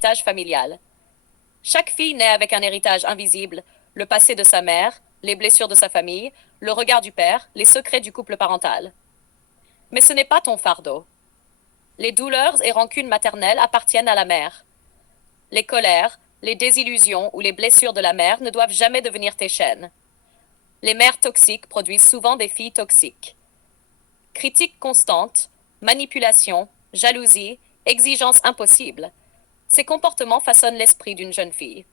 l'héritage familial. Chaque fille naît avec un héritage invisible, le passé de sa mère, les blessures de sa famille, le regard du père, les secrets du couple parental. Mais ce n'est pas ton fardeau. Les douleurs et rancunes maternelles appartiennent à la mère. Les colères, les désillusions ou les blessures de la mère ne doivent jamais devenir tes chaînes. Les mères toxiques produisent souvent des filles toxiques. Critique constante, manipulation, jalousie, exigence impossible. Ces comportements façonnent l'esprit d'une jeune fille.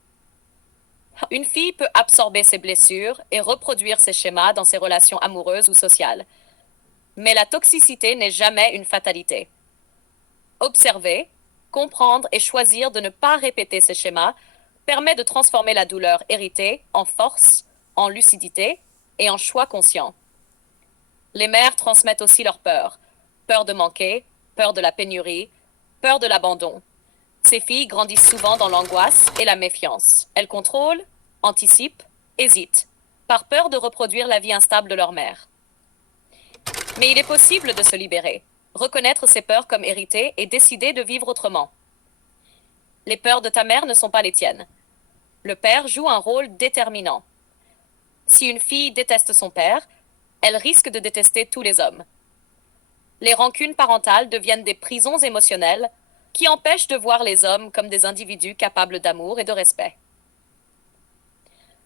Une fille peut absorber ses blessures et reproduire ces schémas dans ses relations amoureuses ou sociales. Mais la toxicité n'est jamais une fatalité. Observer, comprendre et choisir de ne pas répéter ces schémas permet de transformer la douleur héritée en force, en lucidité et en choix conscient. Les mères transmettent aussi leur peur. Peur de manquer, peur de la pénurie, peur de l'abandon. Ces filles grandissent souvent dans l'angoisse et la méfiance. Elles contrôlent, anticipent, hésitent, par peur de reproduire la vie instable de leur mère. Mais il est possible de se libérer, reconnaître ses peurs comme héritées et décider de vivre autrement. Les peurs de ta mère ne sont pas les tiennes. Le père joue un rôle déterminant. Si une fille déteste son père, elle risque de détester tous les hommes. Les rancunes parentales deviennent des prisons émotionnelles qui empêchent de voir les hommes comme des individus capables d'amour et de respect.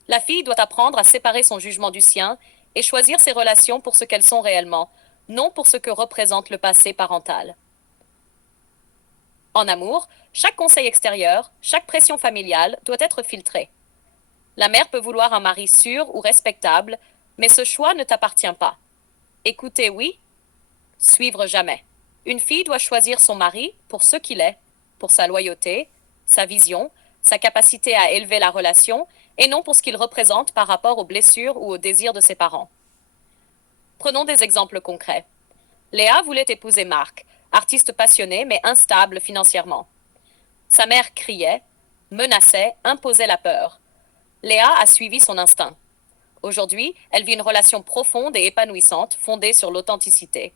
La fille doit apprendre à séparer son jugement du sien et choisir ses relations pour ce qu'elles sont réellement, non pour ce que représente le passé parental. En amour, chaque conseil extérieur, chaque pression familiale doit être filtrée. La mère peut vouloir un mari sûr ou respectable, mais ce choix ne t'appartient pas. Écouter oui, suivre jamais. Une fille doit choisir son mari pour ce qu'il est, pour sa loyauté, sa vision, sa capacité à élever la relation, et non pour ce qu'il représente par rapport aux blessures ou aux désirs de ses parents. Prenons des exemples concrets. Léa voulait épouser Marc, artiste passionné mais instable financièrement. Sa mère criait, menaçait, imposait la peur. Léa a suivi son instinct. Aujourd'hui, elle vit une relation profonde et épanouissante fondée sur l'authenticité.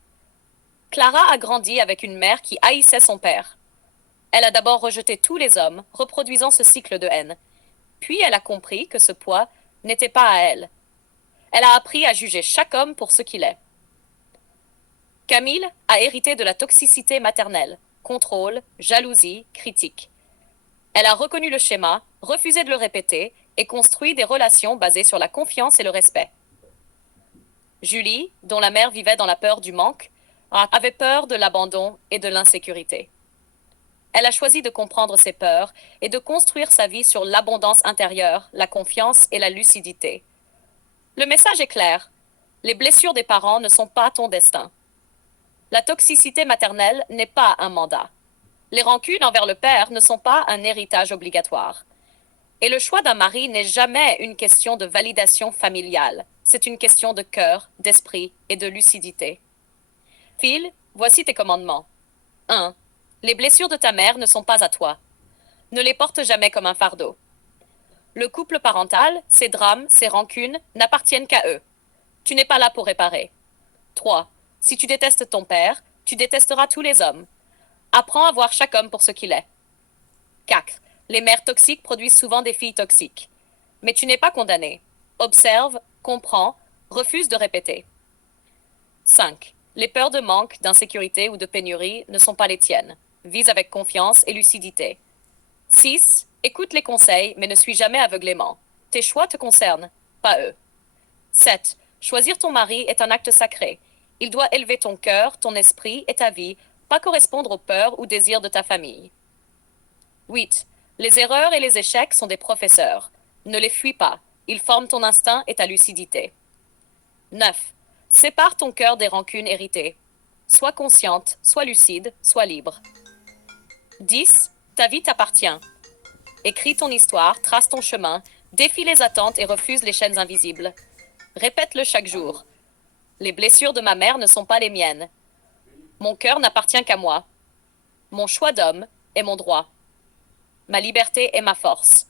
Clara a grandi avec une mère qui haïssait son père. Elle a d'abord rejeté tous les hommes, reproduisant ce cycle de haine. Puis elle a compris que ce poids n'était pas à elle. Elle a appris à juger chaque homme pour ce qu'il est. Camille a hérité de la toxicité maternelle, contrôle, jalousie, critique. Elle a reconnu le schéma, refusé de le répéter et construit des relations basées sur la confiance et le respect. Julie, dont la mère vivait dans la peur du manque, avait peur de l'abandon et de l'insécurité. Elle a choisi de comprendre ses peurs et de construire sa vie sur l'abondance intérieure, la confiance et la lucidité. Le message est clair. Les blessures des parents ne sont pas ton destin. La toxicité maternelle n'est pas un mandat. Les rancunes envers le père ne sont pas un héritage obligatoire. Et le choix d'un mari n'est jamais une question de validation familiale. C'est une question de cœur, d'esprit et de lucidité. Phil, voici tes commandements. 1. Les blessures de ta mère ne sont pas à toi. Ne les porte jamais comme un fardeau. Le couple parental, ses drames, ses rancunes n'appartiennent qu'à eux. Tu n'es pas là pour réparer. 3. Si tu détestes ton père, tu détesteras tous les hommes. Apprends à voir chaque homme pour ce qu'il est. 4. Les mères toxiques produisent souvent des filles toxiques. Mais tu n'es pas condamné. Observe, comprends, refuse de répéter. 5. Les peurs de manque, d'insécurité ou de pénurie ne sont pas les tiennes. Vise avec confiance et lucidité. 6. Écoute les conseils, mais ne suis jamais aveuglément. Tes choix te concernent, pas eux. 7. Choisir ton mari est un acte sacré. Il doit élever ton cœur, ton esprit et ta vie, pas correspondre aux peurs ou désirs de ta famille. 8. Les erreurs et les échecs sont des professeurs. Ne les fuis pas. Ils forment ton instinct et ta lucidité. 9. Sépare ton cœur des rancunes héritées. Sois consciente, sois lucide, sois libre. 10. Ta vie t'appartient. Écris ton histoire, trace ton chemin, défie les attentes et refuse les chaînes invisibles. Répète-le chaque jour. Les blessures de ma mère ne sont pas les miennes. Mon cœur n'appartient qu'à moi. Mon choix d'homme est mon droit. Ma liberté est ma force.